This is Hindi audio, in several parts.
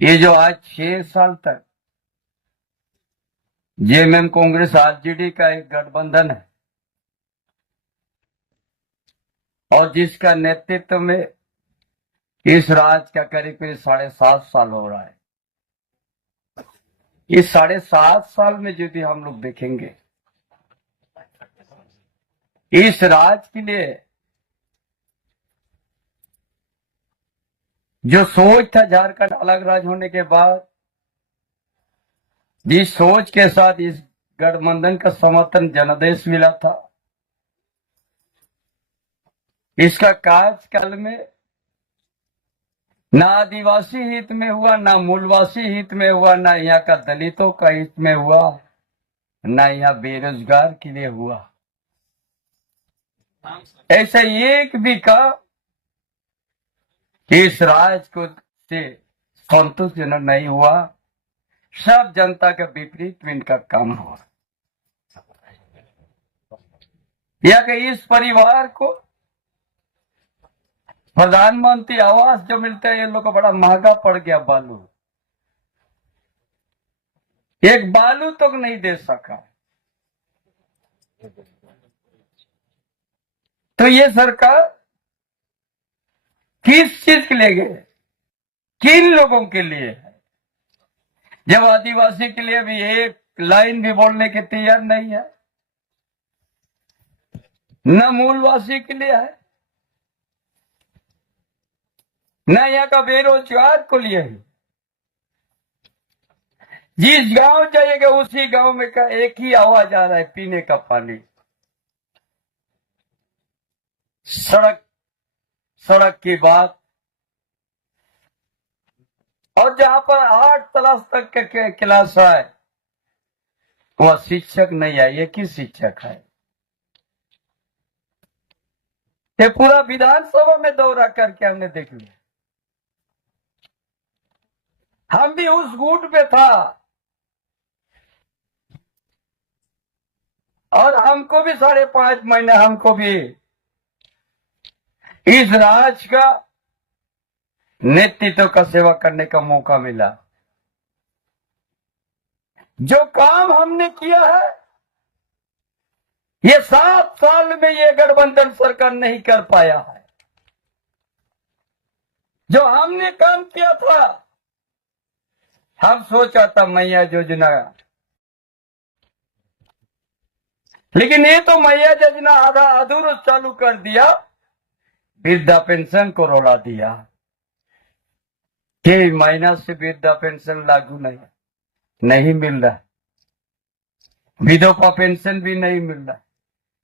ये जो आज 6 साल तक जेएमएम कांग्रेस आरजेडी का एक गठबंधन है और जिसका नेतृत्व में इस राज्य का करीब करीब 7.5 साल हो रहा है। इस 7.5 साल में यदि हम लोग देखेंगे, इस राज्य के लिए जो सोच था झारखंड अलग राज्य होने के बाद, जिस सोच के साथ इस गठबंधन का समर्थन जनादेश मिला था, इसका कार्यकाल में ना आदिवासी हित में हुआ, ना मूलवासी हित में हुआ, ना यहाँ का दलितों का हित में हुआ, ना यहाँ बेरोजगार के लिए हुआ। ऐसा एक भी काम इस राज्य को से संतोषजनक नहीं हुआ। सब जनता के विपरीत में इनका काम हुआ। या कि इस परिवार को प्रधानमंत्री आवास जो मिलता है, ये लोग को बड़ा महंगा पड़ गया। बालू, एक बालू तक तो नहीं दे सका। तो ये सरकार किस चीज के लिए गए, किन लोगों के लिए है, जब आदिवासी के लिए भी एक लाइन भी बोलने के तैयार नहीं है, न मूलवासी के लिए है, न यहाँ का बेरोजगार को लिए है। जिस गांव जाइएगा उसी गांव में का एक ही आवाज आ रहा है, पीने का पानी। सड़क की बात, और जहां पर 8 क्लास तक के क्लास है, वह शिक्षक नहीं है, एक ही शिक्षक है। ये पूरा विधानसभा में दौरा करके हमने देख लिया। हम भी उस गुट पे था और हमको भी 5.5 महीने हमको भी इस राज्य का नेतृत्व का सेवा करने का मौका मिला। जो काम हमने किया है, ये 7 साल में ये गठबंधन सरकार नहीं कर पाया है। जो हमने काम किया था, हम सोचा था मैया योजना, लेकिन ये तो मैया योजना आधा अधूरा चालू कर दिया, वृद्धा पेंशन को रोला दिया। 6 महीना से वृद्धा पेंशन लागू नहीं मिल रहा, विधवा पेंशन भी नहीं मिल रहा,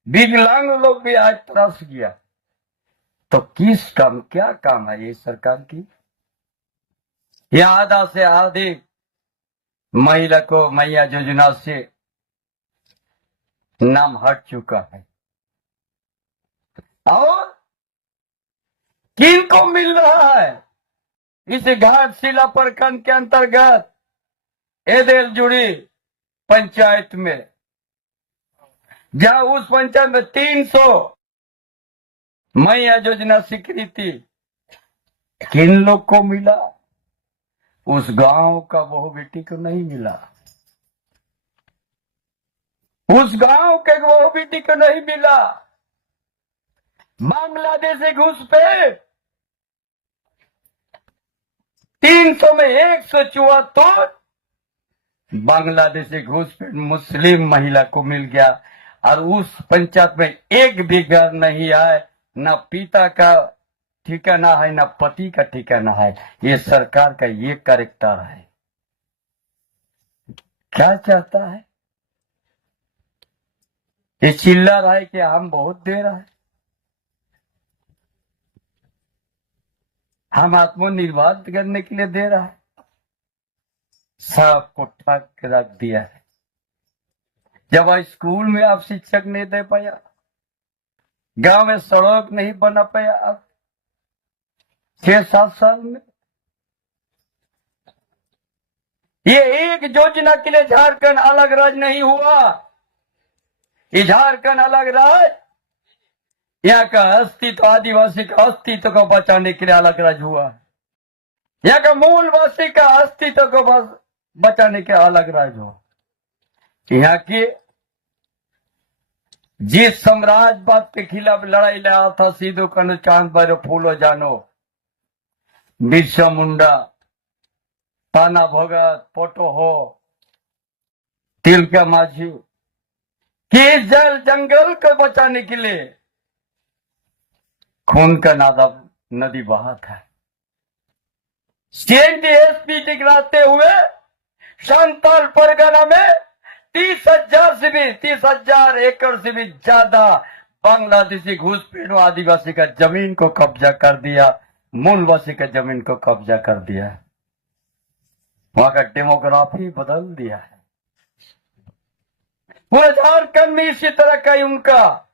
विकलांग लोग भी आज तरस गया। तो क्या काम है ये सरकार की? यह आधा से अधिक महिला को मैया योजना से नाम हट चुका है। और किनको मिल रहा है? इस घाटशिला प्रखंड के अंतर्गत एदेल जुड़ी पंचायत में, जहां उस पंचायत में 300 मैया योजना स्वीकृति किन लोग को मिला? उस गांव का बहू बेटी को नहीं मिला, उस गांव के बहू बेटी को नहीं मिला। बांग्लादेशी घुसपैठ 300 में 174 बांग्लादेशी घुसपैठ मुस्लिम महिला को मिल गया। और उस पंचायत में एक भी घर नहीं है, न पिता का ठिकाना है, न पति का ठिकाना है। ये सरकार का ये कैरेक्टर है। क्या चाहता है? ये चिल्ला रहा है कि हम बहुत दे रहा है, हम आत्मनिर्भर करने के लिए दे रहा है। सबको ठग के रख दिया है। जब स्कूल में आप शिक्षक नहीं दे पाया, गांव में सड़क नहीं बना पाया, अब 6-7 साल में ये एक योजना के लिए झारखंड अलग राज्य नहीं हुआ। ये झारखंड अलग राज्य यहाँ का अस्तित्व, आदिवासी का अस्तित्व को बचाने के लिए अलग राज्य हुआ। यहाँ का मूलवासी का अस्तित्व को बस बचाने के अलग राज हो। यहाँ की जिस साम्राज्यवाद के खिलाफ लड़ाई लड़ा था, सीधो कनु चांद भैरो फूलो जानो, बिरसा मुंडा, ताना भगत, पोटो हो, तिलका माझी, कि जल जंगल को बचाने के लिए खून का नादा नदी बहा था। CNDSP टकराते हुए संताल परगना में 30,000 एकड़ से भी ज्यादा बांग्लादेशी घुसपैठों आदिवासी का जमीन को कब्जा कर दिया, मूलवासी का जमीन को कब्जा कर दिया। वहां का डेमोग्राफी बदल दिया है। पूरे झारखंड में इसी तरह का उनका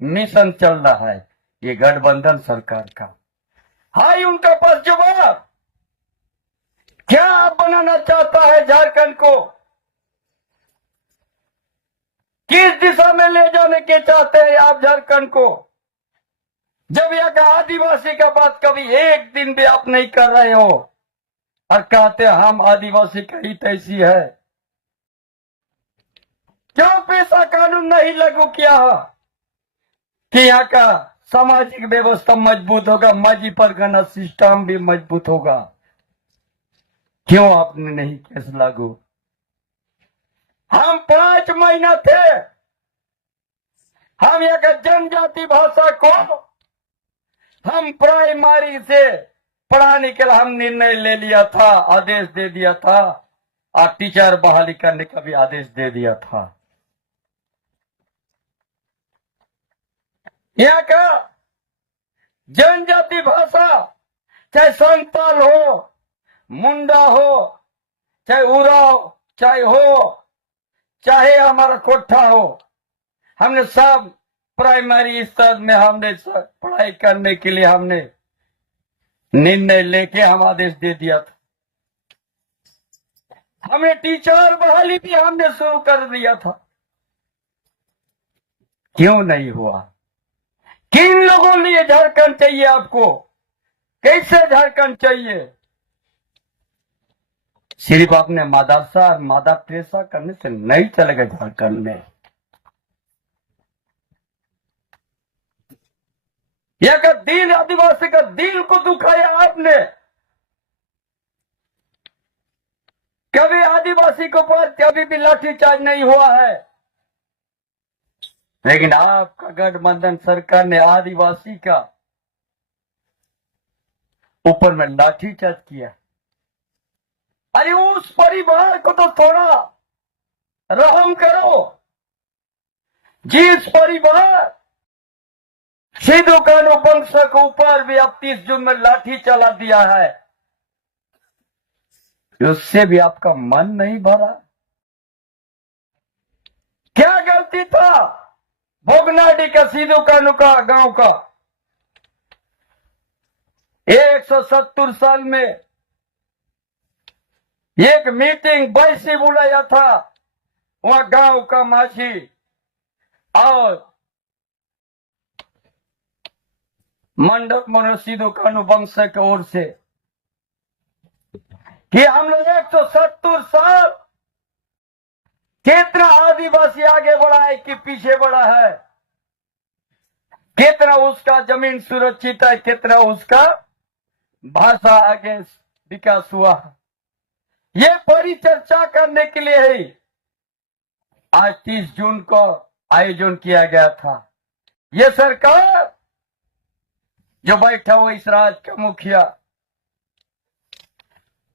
मिशन चल रहा है, ये गठबंधन सरकार का। हाय उनका पास जवाब क्या बनाना चाहता है झारखंड को, किस दिशा में ले जाने के चाहते हैं आप झारखंड को? जब यहाँ का आदिवासी का बात कभी एक दिन भी आप नहीं कर रहे हो और कहते हम आदिवासी का हित ऐसी है। क्यों पेशा कानून नहीं लागू किया कि यहाँ का सामाजिक व्यवस्था मजबूत होगा, माझी परगना सिस्टम भी मजबूत होगा? क्यों आपने नहीं केस लागू? हम 5 महीना थे, हम यहाँ का जनजाति भाषा को हम प्राइमरी से पढ़ाने के लिए हम निर्णय ले लिया था, आदेश दे दिया था, और टीचर बहाली करने का भी आदेश दे दिया था। यहाँ का जनजाति भाषा चाहे संताल हो, मुंडा हो, चाहे उराव चाहे हो, चाहे हमारा कोठा हो, हमने सब प्राइमरी स्तर में हमने पढ़ाई करने के लिए हमने निर्णय लेके हम आदेश दे दिया था। हमने टीचर बहाली भी हमने शुरू कर दिया था। क्यों नहीं हुआ? किन लोगों ने ये झारखंड चाहिए आपको? कैसे झारखंड चाहिए? सिर्फ आपने मदरसा और मादा टेरेसा करने से नहीं चलेगा झारखंड में। यह का दिल, आदिवासी का दिल को दुखाया आपने। कभी आदिवासी के ऊपर कभी भी लाठीचार्ज नहीं हुआ है, लेकिन आपका गठबंधन सरकार ने आदिवासी का ऊपर में लाठीचार्ज किया। अरे उस परिवार को तो थोड़ा रहम करो, जिस परिवार सिद्धू कानू वंश के ऊपर भी अब 30 जून में लाठी चला दिया है, उससे भी आपका मन नहीं भरा? क्या गलती था भोगनाडी का, सिद्धू कानू का गांव का? 170 साल में एक मीटिंग बैसी बुलाया था, वहां गांव का माझी और मंडप मनो सिद्धू कानू वंश की ओर से कि हम लोग 170 साल कितना आदिवासी आगे बढ़ा है कि पीछे बढ़ा है, कितना उसका जमीन सुरक्षित है, कितना उसका भाषा आगे विकास हुआ है, ये परिचर्चा करने के लिए ही आज 30 जून को आयोजन किया गया था। ये सरकार जो बैठा हुआ इस राज्य का मुखिया,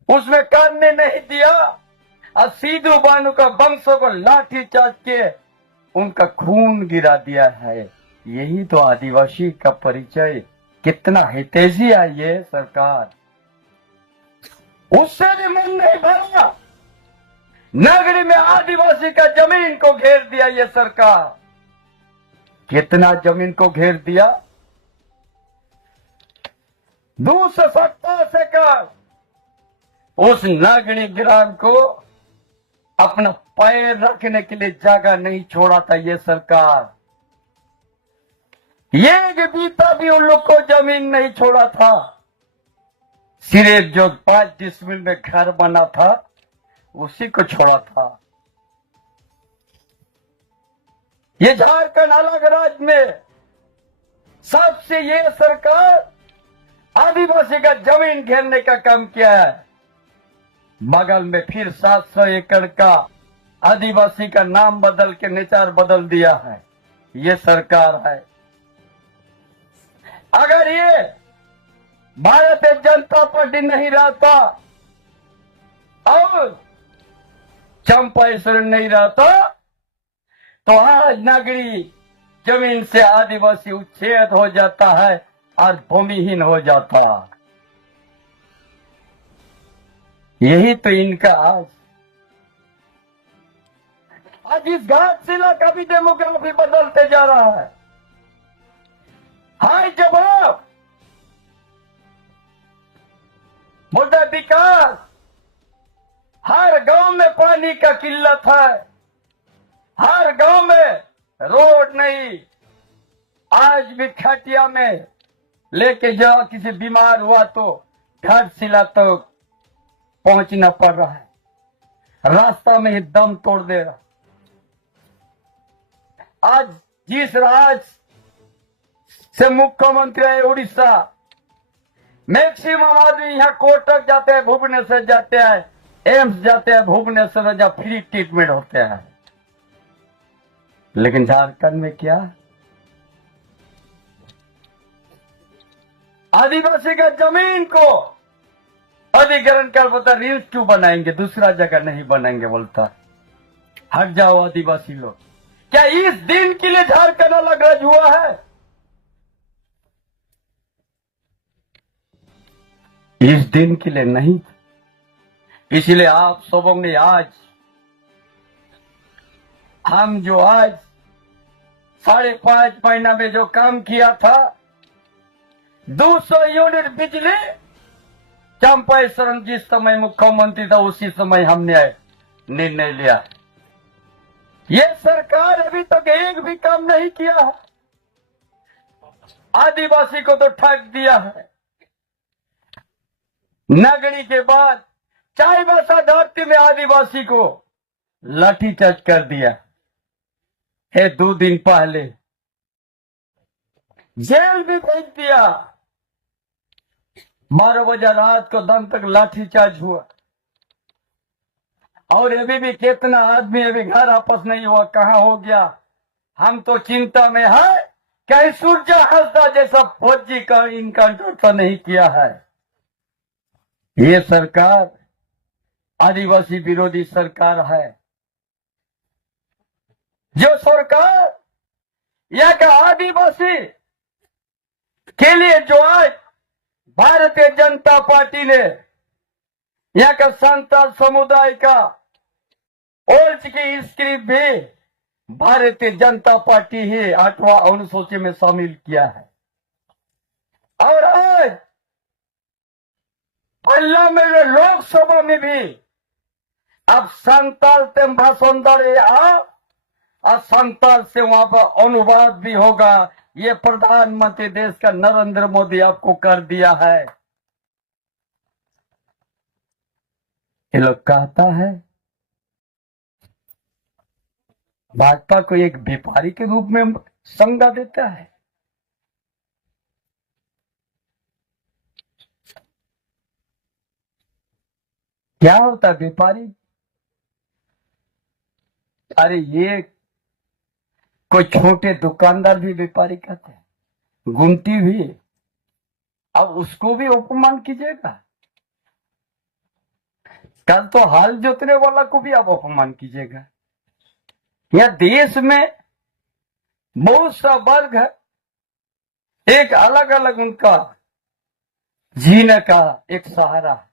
उसमें करने नहीं दिया और सिद्धू कानू का वंशों को लाठी चार्ज के उनका खून गिरा दिया है। यही तो आदिवासी का परिचय। कितना हितैषी है ये सरकार, उससे भी मन नहीं भरा। नगरी में आदिवासी का जमीन को घेर दिया ये सरकार। कितना जमीन को घेर दिया? 227 एकड़ उस नागरी ग्राम को अपना पैर रखने के लिए जगह नहीं छोड़ा था ये सरकार। एक बीता भी उन लोग को जमीन नहीं छोड़ा था। सिर्फ जो 5 डिसमिल में घर बना था उसी को छोड़ा था। ये झारखंड अलग राज्य में सबसे ये सरकार आदिवासी का जमीन घेरने का काम किया है। बगल में फिर 700 एकड़ का आदिवासी का नाम बदल के नेचार बदल दिया है। ये सरकार है। अगर ये भारतीय जनता पार्टी नहीं रहता और चंपारण नहीं रहता तो आज नागरी जमीन से आदिवासी उच्छेद हो जाता है और भूमिहीन हो जाता। यही तो इनका आज इस घाटशिला का भी डेमोग्राफी बदलते जा रहा है। हाय जवाब मुद्दा विकास। हर गांव में पानी का किल्लत है, हर गांव में रोड नहीं। आज भी खटिया में लेके जाओ, किसी बीमार हुआ तो घाटशिला तो पहुंचना पड़ रहा है, रास्ता में ही दम तोड़ दे रहा। आज जिस राज्य से मुख्यमंत्री है उड़ीसा, मैक्सिमम आदमी यहाँ कोटक जाते हैं, भुवनेश्वर जाते हैं, एम्स जाते हैं, भुवनेश्वर जहाँ फ्री ट्रीटमेंट होते हैं। लेकिन झारखंड में क्या, आदिवासी का जमीन को अधिग्रहण कर बोलता रील्स क्यों बनाएंगे, दूसरा जगह नहीं बनाएंगे बोलता। हट जाओ आदिवासी लोग। क्या इस दिन के लिए झारखंड अलग राज्य हुआ है? इस दिन के लिए नहीं। इसलिए आप सबों ने आज हम जो आज 5.5 महीना में जो काम किया था, 200 यूनिट बिजली चंपारण जिस समय मुख्यमंत्री था उसी समय हमने निर्णय लिया। ये सरकार अभी तक एक भी काम नहीं किया है, आदिवासी को तो ठग दिया है। नगरी के बाद चाईबासा धरती में आदिवासी को लाठीचार्ज कर दिया है। 2 दिन पहले जेल भी भेज दिया। 12 बजे रात को दम तक लाठीचार्ज हुआ। और अभी भी कितना आदमी अभी घर वापस नहीं हुआ, कहां हो गया। हम तो चिंता में है, कहीं सूर्य हंसदा जैसा फौजी का इनकाउंटर तो नहीं किया है। ये सरकार आदिवासी विरोधी सरकार है। जो सरकार यहाँ का आदिवासी के लिए जो आज भारतीय जनता पार्टी ने यहाँ का संताल समुदाय का और की स्क्रिप्ट भी भारतीय जनता पार्टी ही 8वां अनुसूची में शामिल किया है। और आज पार्लियामेंट लोकसभा में भी अब संताल ते भाषण और संताल से वहां पर अनुवाद भी होगा। ये प्रधानमंत्री देश का नरेंद्र मोदी आपको कर दिया है। ये लोग कहता है भाजपा को एक व्यापारी के रूप में संज्ञा देता है। क्या होता है व्यापारी? अरे ये कोई छोटे दुकानदार भी व्यापारी कहते हैं, गुमटी भी। अब उसको भी अपमान कीजिएगा, कल तो हाल जोतने वाला को भी आप अपमान कीजिएगा। यह देश में बहुत सा वर्ग है, एक अलग अलग उनका जीने का एक सहारा है।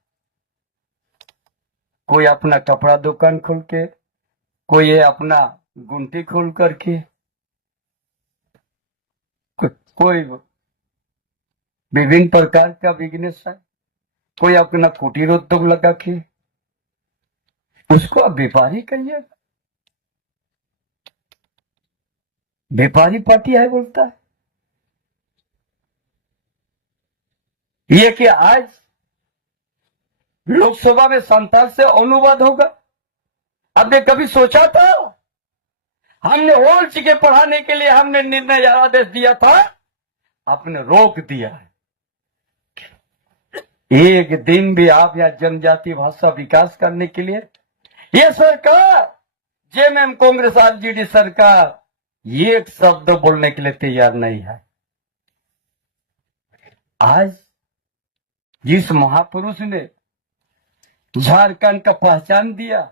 कोई अपना कपड़ा दुकान खोल के, कोई अपना गुंटी खोल करके, कोई विभिन्न प्रकार का बिजनेस है, कोई अपना कुटीर उद्योग लगा के, उसको आप व्यापारी कहिएगा। व्यापारी पार्टी है बोलता है। ये कि आज लोकसभा में संताल से अनुवाद होगा। आपने कभी सोचा था? हमने होल्च के पढ़ाने के लिए हमने निर्णय आदेश दिया था, आपने रोक दिया है। एक दिन भी आप या जनजाति भाषा विकास करने के लिए ये सरकार, जेएमएम कांग्रेस आरजेडी सरकार, ये एक शब्द बोलने के लिए तैयार नहीं है। आज जिस महापुरुष ने झारखंड का पहचान दिया,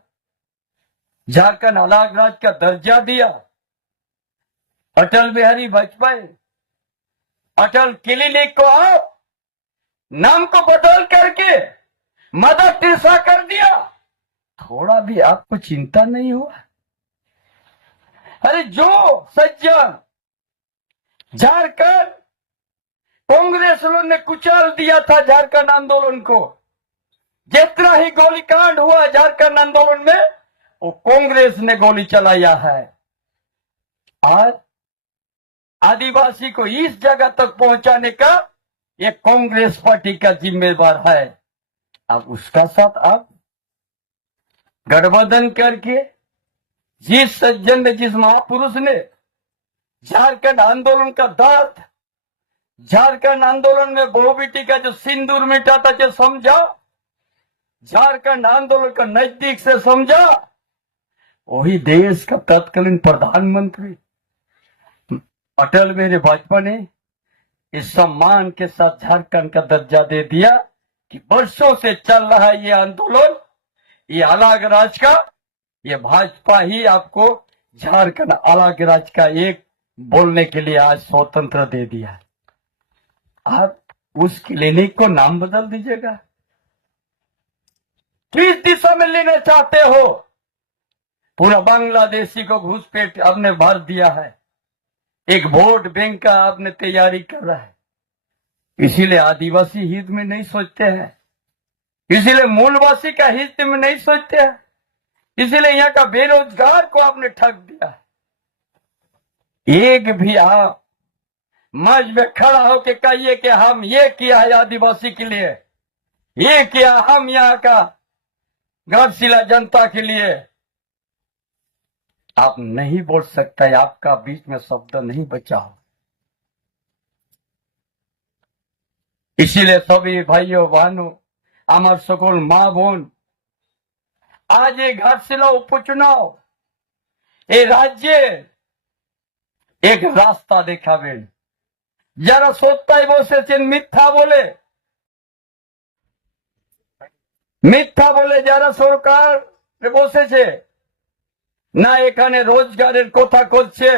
झारखंड अलग राज्य का दर्जा दिया, अटल बिहारी वाजपेयी, अटल क्लिनिक को आप नाम को बदल करके मदर टेरेसा कर दिया, थोड़ा भी आपको चिंता नहीं हुआ? अरे जो सज्जन झारखंड कांग्रेस ने कुचल दिया था झारखंड आंदोलन को, जितना ही गोलीकांड हुआ झारखंड आंदोलन में, वो कांग्रेस ने गोली चलाया है। आज आदिवासी को इस जगह तक पहुंचाने का ये कांग्रेस पार्टी का जिम्मेवार है। अब उसका साथ आप गठबंधन करके जिस सज्जन ने, जिस महापुरुष ने झारखंड आंदोलन का दर्द, झारखंड आंदोलन में बहू बेटी का जो सिंदूर मिटा था, जो समझा, झारखंड आंदोलन का नजदीक से समझा, वही देश का तत्कालीन प्रधानमंत्री अटल बिहारी वाजपेयी ने इस सम्मान के साथ झारखंड का दर्जा दे दिया कि वर्षों से चल रहा है ये आंदोलन, ये अलग राज्य का, ये भाजपा ही आपको झारखंड अलग राज्य का एक बोलने के लिए आज स्वतंत्र दे दिया है। आप उस क्लिनिक को नाम बदल दीजिएगा। किस दिशा में लेना चाहते हो? पूरा बांग्लादेशी को घुसपैठ आपने भर दिया है, एक वोट बैंक का आपने तैयारी कर रहा है। इसीलिए आदिवासी हित में नहीं सोचते हैं, इसीलिए मूलवासी का हित में नहीं सोचते हैं, इसीलिए यहाँ का बेरोजगार को आपने ठग दिया। एक भी आप मंच में खड़ा होकर कहिए कि हम ये किया है आदिवासी के लिए, ये किया हम यहाँ का घाटशिला जनता के लिए, आप नहीं बोल सकता है। आपका बीच में शब्द नहीं बचा हो। इसीलिए सभी भाइयों बहनों, আমার সকল মা বোন, आज ये घाटशिला उपचुनाव এই রাজ্যে এক রাস্তা দেখাবেন। যারা সত্যায় বসেছেন মিথ্যা বলে যারা সরকার বসেছে, না এখানে রোজগারের কথা করছে,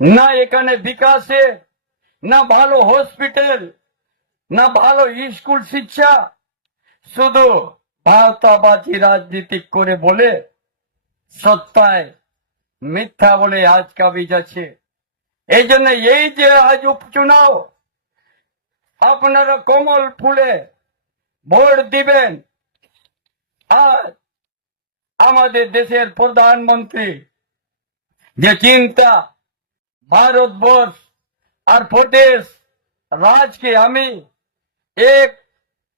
না এখানে বিকাশে, না ভালো হসপিটাল, না ভালো স্কুল শিক্ষা, শুধু ভাওতাবাজি রাজনীতি করে বলে, সত্যায় মিথ্যা বলে আজ কাবিজ আছে। এই জন্য এই যে আজ উপচুনাव আপনারা কমল ফুলে ভোট দিবেন। আর আমাদের দেশের প্রধানমন্ত্রী যে চিন্তা, ভারতবর্ষ আর প্রদেশ রাজকে আমি এক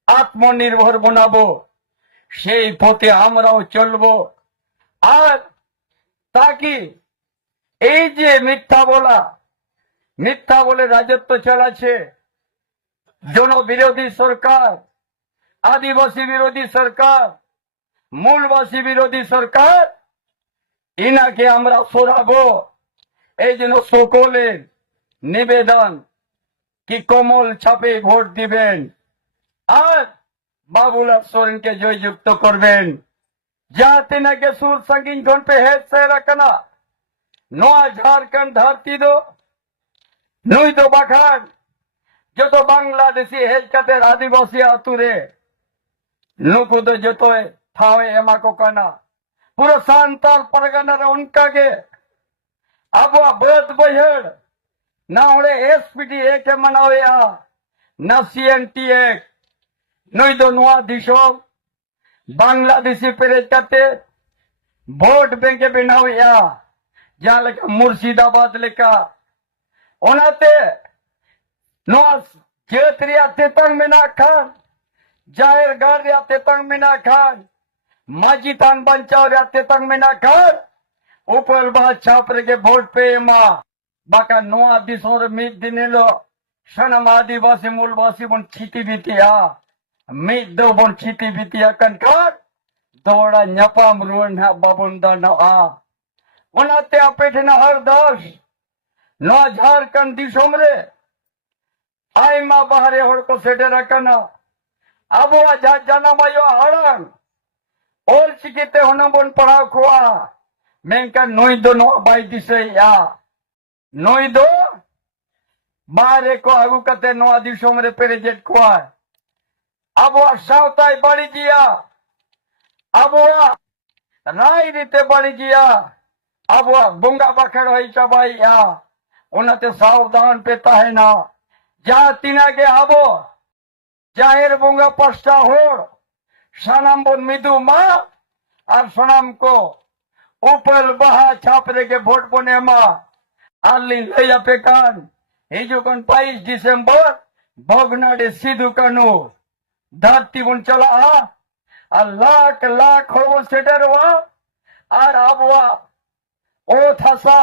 আত্মনির্ভর বানাবো, সেই পথে আমরাও চলবো। আর তাকি এই যে মিথ্যা বলে রাজত্ব চালাচ্ছে জনবিরোধী সরকার, আদিবাসী বিরোধী সরকার, মূলবাসী বিরোধী সরকার, ইনাকে আমরা সরাবো। এই জন্য সকলের নিবেদন কি কমল ছাপে ভোট দিবেন আর বাবুলাল সোরেনকে জয়যুক্ত করবেন। যাতে নাকি সুর संगीन घन पे हेड से रखना नोआ झारखंड धरती दो नुई दो बाखान जो तो बांग्लादेशी हेज कते आदिवासी आतुरे नुकु दो जो तो थावे एमा को कना पूरा सांताल परगना रे उनका के अब वो बद बहड़ ना ओले एसपीडी एक मनावे ना सीएनटी एक नुई दो नोआ दिशो बांग्लादेशी पेरेज करते वोट बैंक बनाओ या जहाँ लेका मुर्शिदाबाद लेका ओनाते नोआ क्षेत्रीय तेतंग में ना खान जाहिर घर या तेतंग मीना खान माजी थान बंचाव या तेतंग मीना खान ऊपर बात छापर के वोट पे माँ बाका नोआ दिसों मीत दिने लो शनम आदिवासी मूलवासी बन छीती बीतिया मीत दो बन छीती बीतिया कनकार दौड़ा न्यपा मरुन है बाबुंदा न आ उनाते अपेट न हर दस नो झारखंड दिसोमरे आई माँ बाहरे होड़ को सेटे रखना अब वो जाना मायो हड़न और चिकिते होना बन पड़ा खुआ मैं का नोई दो नो बाई दिसे या नोई दो बाहरे को आगु कते नो दिसो मेरे पेरे जेट खुआ अब वो सावताई बड़ी जिया अब वो राय रीते बड़ी जिया अब वो बुंगा बखड़ होई चबाई या उनते सावधान पेता है ना जा तीना के आबो जाहिर बुंगा पस्ता होड़ सनम बोन मिदु माँ और सनम को ऊपर बहा छापरे के वोट बोने माँ आली लया पेकान हिजुकन 22 डिसेंबर भोगनाडे सीधु कनु धरती बुन चला आ लाख लाख हो सेटर हुआ और अबुआ ओ थसा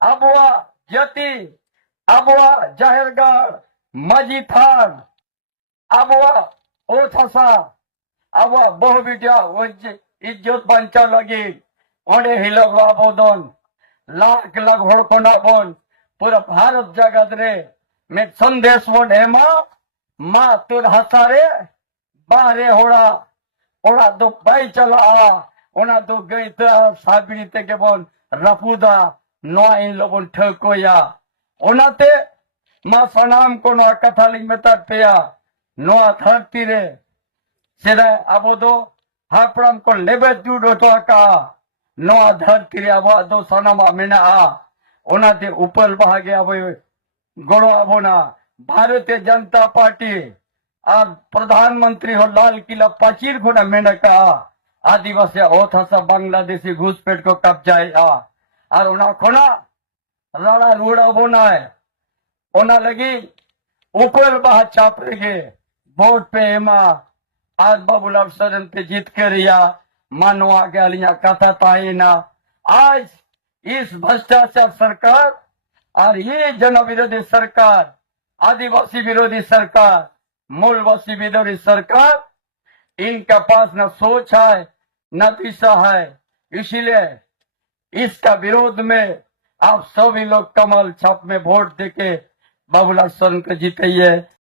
अबुआ जती अबुआ जाहिरगढ़ मजी थान अबुआ ओ थसा अब बहु बिटिया इज्जत बंचा लगी ओडे हिलग बाबोदन लाख लाख होड़कोना बोन पूरा भारत जगत रे में संदेश बोन हेमा माँ तुर हसारे बाहरे होड़ा ओड़ा दो बाई चला ओना दो गई तो साबिनी ते के बोन रफुदा नोआ इन लोगों ठकोया ओनाते माँ सनाम को नोआ कथालिंग में तट पेया नोआ धरती रे सेदा अबो दो हापड़म को लेबे जुडो तो का नोआ धरती रे अबो दो सनमा मेना ओनाते ऊपर भागे अबो गोड़ो अबो ना भारतीय जनता पार्टी आज प्रधानमंत्री हो लाल किला पचीर खोना मेना का आदिवासी ओथासा बांग्लादेशी घुसपेट को कब्जाए और उना खोना राड़ा रूड़ा बोना है ओना लगी ऊपर बाहर छाप रहे वोट पे एमा आज बाबूलाल सरन पे जीत के रिया मानवा के अलिया कथा ताई ना आज इस भ्रष्टाचार सरकार और ये जन विरोधी सरकार आदिवासी विरोधी सरकार मूलवासी विरोधी सरकार इनका पास न सोच है न दिशा है इसीलिए इसका विरोध में आप सभी लोग कमल छाप में वोट देके बाबूलाल सरन को जीतिए।